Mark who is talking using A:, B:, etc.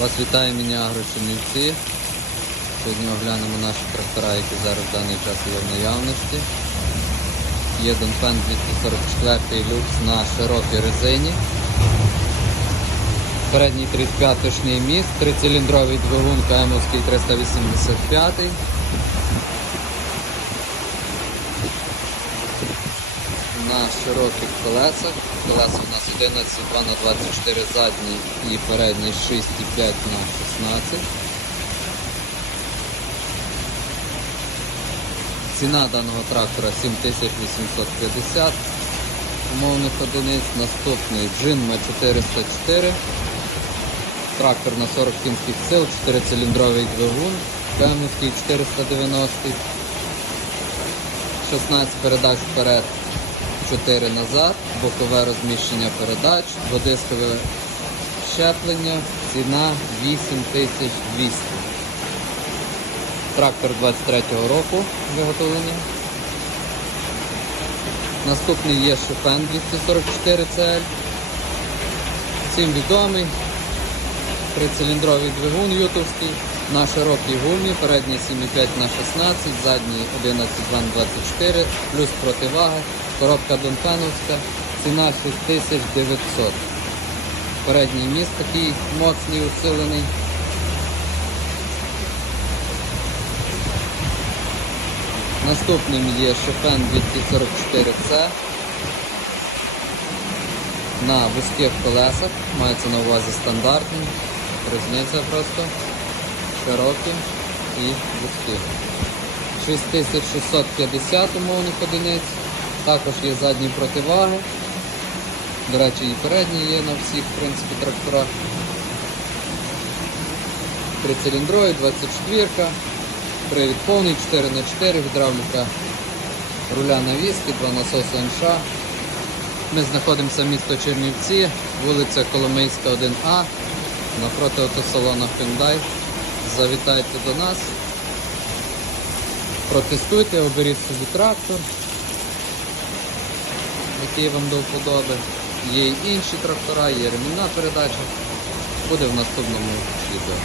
A: Вас вітає міні агрочернівці. Сьогодні оглянемо наші трактора, які зараз в даний час є в наявності. Є Донфен 244 люкс на широкій резині. Передній 35-шний міст, трициліндровий двигун КМовський 385. На широких колесах. Колеса у нас 11,2 на 24 задні і передні 6,5 на 16. Ціна даного трактора 7850 умовних одиниць. Наступний Джинма 404. Трактор на 40 кінських сил, 4-циліндровий двигун, Кемовський 490. 16 передач вперед, 4 назад, бокове розміщення передач, дводискове щеплення, ціна 8200. Трактор 23-го року виготовлення. Наступний є Шопен 244 CL. Всім відомий. Трициліндровий двигун ютовський на широкій гумі, передній 7,5 на 16, задній 11,2 на 24, плюс противага, коробка Донфеновська, ціна 6900. Передній міст такий моцний, усилений. Наступним є Chopin 244C на вузьких колесах, мається на увазі стандартні, різниця просто широкі і вузькі. 6650 умовних одиниць, також є задні противаги. До речі, і передні є на всіх в принципі, тракторах. Трициліндровий, 24 привід повний 4х4, гідравліка руля навіски, два насоси НШ. Ми знаходимося в місто Чернівці, вулиця Коломийська, 1А, напроти автосалону Hyundai. Завітайте до нас, протестуйте, оберіть собі трактор, який вам до вподоби. Є й інші трактора, є ремінна передача. Буде в наступному відео.